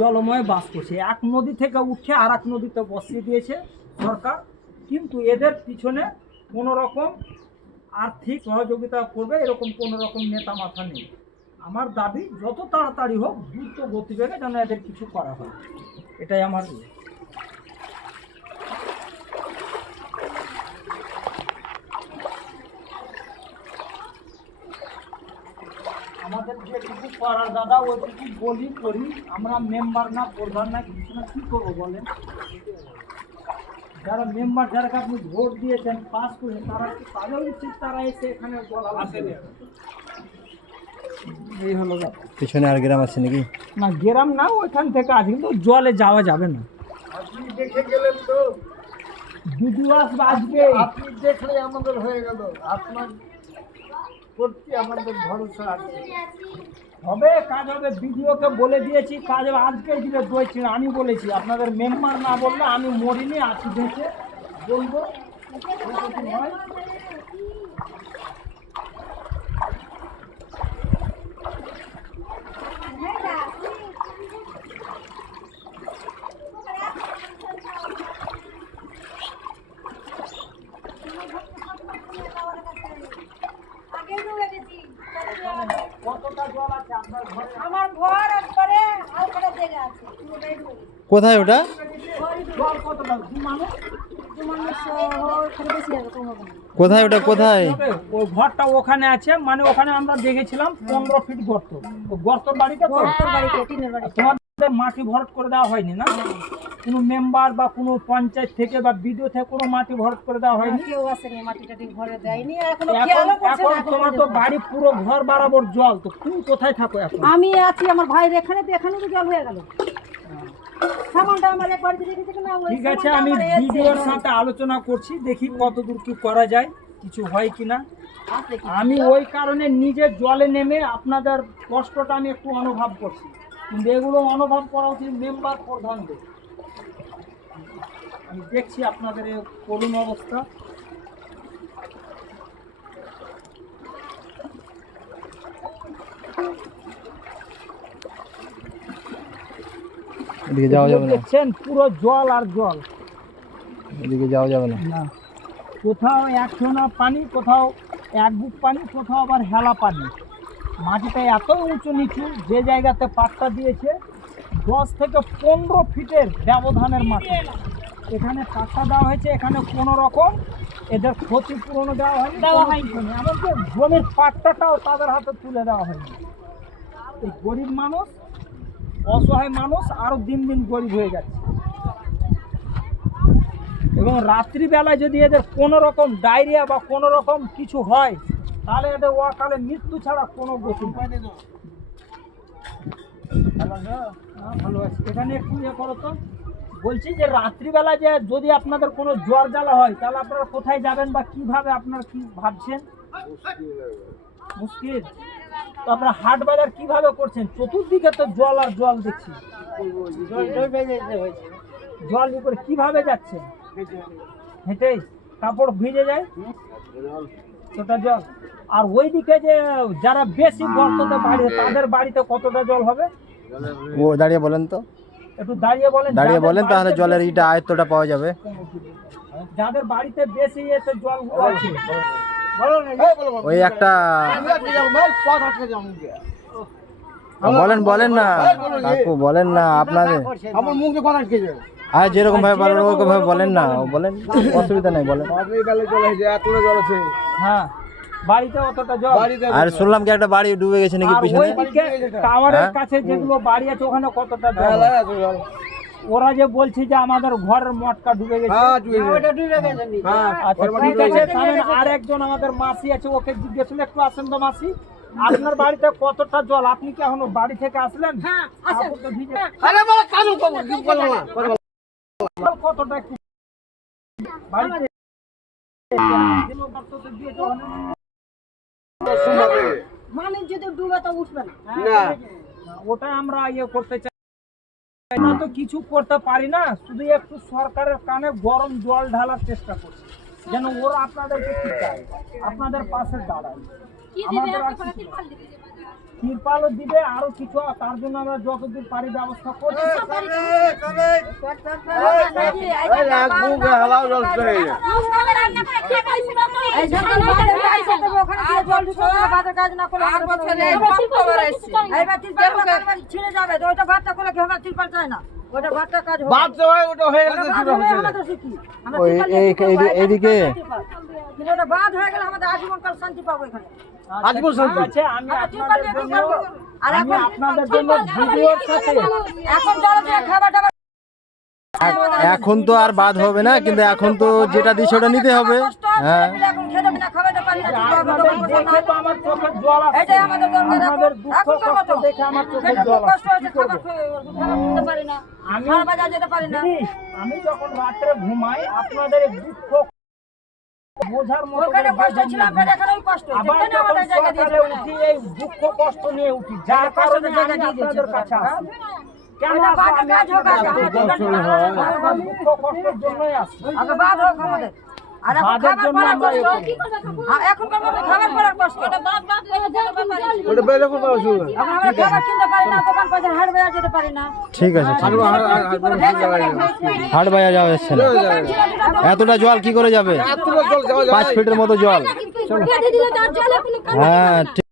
জলময় বাস করছে। এক নদী থেকে উঠে আর এক নদীতে বসিয়ে দিয়েছে সরকার। কিন্তু এদের পিছনে কোনো রকম আর্থিক সহযোগিতা করবে এরকম কোনো রকম নেতা মাথা নেই। আমার দাবি, যত তাড়াতাড়ি হোক, দ্রুত গতিবেগে যেন এদের কিছু করা হয় এটাই আমার আমাদের যেটুকু করার দাদা ওইটুকু বলি করি। আমরা মেম্বার না প্রধান না কিছু না কী করব বলেন? যারা মেম্বার যারাকে আপনি ভোট দিয়েছেন পাস করেছেন তারা কি তাদের উচিত তারা এসে এখানে বলা আসে এই হলো পিছনে আর গ্রাম আছে নাকি? না গ্রাম না ওইখান থেকে আছে কিন্তু জলে যাওয়া যাবে না। আপনি দেখে গেলেন তো? বিডিও আসবে আজকে। আপনি দেখলে আমাদের হয়ে গেল। আপনার প্রতি আমাদের ভরসা আছে। হবে কাজ হবে বিডিওকে বলে দিয়েছি কাজ হবে আজকে দিলে দই আমি বলেছি আপনাদের মেম্বার না বললে আমি মরিনি আছি দেখে বলব। হয়, কতটা জল আছে আপনার ঘরে আমার ঘর একবারে আলখাটা জায়গা আছে। কোথায় ওটা? কোথায় ওটা? কোথায়? ওই ঘরটা ওখানে আছে মানে ওখানে আমরা দেখেছিলাম পনেরো ফিট গর্ত। গর্তর বাড়িতে তো মাটি ভরট করে দেওয়া হয়নি না? কোনো মেম্বার বা কোনো পঞ্চায়েত থেকে বা বিডিও থেকে কোনো মাটি ভরট করে দেওয়া হয়নি? কেউ আসেনি মাটি টাটি ঘরে দেয়নি। এখনও এখন তোমার তো বাড়ি পুরো ঘর বরাবর জল তো তুমি কোথায় থাকো এখন? আমি আছি আমার ভাইয়ের এখানে তো এখানে তো জল হয়ে গেল। ঠিক আছে আমি ভিডিওর সাথে আলোচনা করছি দেখি কতদূর কি করা যায় কিছু হয় কি? আমি ওই কারণে নিজে জলে নেমে আপনাদের কষ্টটা আমি একটু অনুভব করছি। কিন্তু এগুলো অনুভব করা উচিত মেম্বার প্রধানদের। আমি দেখছি আপনাদের করুণ অবস্থা। এদিকে যাওয়া যাবে না। দেখছেন পুরো জল আর জল। এদিকে যাওয়া যাবে না। না। কোথাও এক সোনা পানি কোথাও এক বুক পানি কোথাও আবার হেলা পানি। মাটিটা এত উঁচু নিচু যে জায়গাতে পাট্টা দিয়েছে দশ থেকে পনেরো ফিটের ব্যবধানের মাটি। এখানে পাট্টা দেওয়া হয়েছে এখানে কোনো রকম এদের ক্ষতিপূরণ দেওয়া হয়নি দেওয়া হয়নি। এমনকি জমির পাট্টাটাও তাদের হাতে তুলে দেওয়া হয়নি। এই গরিব মানুষ অসহায় মানুষ আরও দিন দিন গরিব হয়ে যাচ্ছে। এবং রাত্রিবেলায় যদি এদের কোনো রকম ডায়রিয়া বা কোনো রকম কিছু হয় তাহলে অকালে মৃত্যু ছাড়া কোনো গতি। ভালো আছো? এখানে একটু ইয়ে করো তো। বলছি যে রাত্রিবেলা যে যদি আপনাদের কোনো জ্বর জ্বালা হয় তাহলে আপনারা কোথায় যাবেন বা কীভাবে আপনারা কি ভাবছেন? মুশকিল। তো আপনারা হাট বাজার কীভাবে করছেন? চতুর্দিকে তো জল আর জল দেখছি। জল করে কীভাবে যাচ্ছেন? হেঁটেই। কাপড় ভিজে যায়? ছোটা জল? আর ওইদিকে যে যারা বেশি গর্ততে বাড়ি তাদের বাড়িতে কতটা জল হবে? ও দাঁড়িয়ে বলেন তো। একটু দাঁড়িয়ে বলেন দাঁড়িয়ে বলেন তাহলে জলের ইটা আয়ত্তটা পাওয়া যাবে। যাদের বাড়িতে বেশি এসে জল আছে। ওই একটা পথ আটকে যাব? বলেন বলেন না। কাকু বলেন না আপনাদের। আমার মুখে পথ আটকে যাবে আর যেরকম ভাবে পারেন ওরকম ভাবে বলেন না বলেন অসুবিধা নেই বলেন। হ্যাঁ বাড়িতে অতটা জল। আর শুনলাম কি একটা বাড়ি ডুবে গেছে নাকি পিছনে? টাওয়ারের হ্যাঁ? কাছে যেগুলো বাড়ি আছে ওখানে কতটা জল? হ্যাঁ, জল। ওরা যে বলছে যে আমাদের ঘরের মটকা ডুবে গেছে। হ্যাঁ, ডুবে গেছে। হ্যাঁ, আচ্ছা ঠিক আছে তাহলে আর একজন আমাদের মাসি আছে ওকে জিজ্ঞেস একটু আসেন তো মাসি। আপনার বাড়িতে কতটা জল? আপনি কি এখনও বাড়ি থেকে আসলেন? হ্যাঁ আসেন। কাপড় তো ভিজে আরে বাবা, কাজল করব, কি করব না, কথা বলো। জল কতটা একটু বাড়িতে দিয়েছে ওখানে? শোনাবে। মানুষ যদি ডুবে তো উঠবে না না। ওটা আমরা ইয়ে করতে চাই না তো কিছু করতে পারি না শুধু একটু সরকারের কানে গরম জল ঢালার চেষ্টা করছি যেন ওরা আপনাদেরকে কি চায় আপনাদের পাশে দাঁড়ায় আমাদের তিরপালও দিবে আরও কিছু তার জন্য আমরা যতদূর পারি ব্যবস্থা করছি ছিঁড়ে যাবে, ওইটা ভাতটা করলে কি না। ভাতটা। বাদ হয় গেলে আমাদের শান্তি পাবো এখানে। আজীবন শান্তি আমি আপনাদের জন্য এখন জলে দিয়ে খাবার এখন তো আর বাদ হবে না কিন্তু এখন তো যেটা দিচ্ছে ওটা নিতে হবে। হ্যাঁ। আমি সারা বাজার যেতে পারি না। দিদি, আমি যখন রাত্রে ঘুমাই আপনাদের দুঃখ বোঝার মতো ওখানে কষ্ট ছিল, আমাদের জায়গা উঠি এই দুঃখ নিয়ে উঠি। যার কারণে আমি আপনাদের কাছে আসি। ঠিক আছে। হাট বাজার যাওয়া যাচ্ছে না। এতটা জল কি করে যাবে? পাঁচ ফিটের মতো জল। হ্যাঁ ঠিক।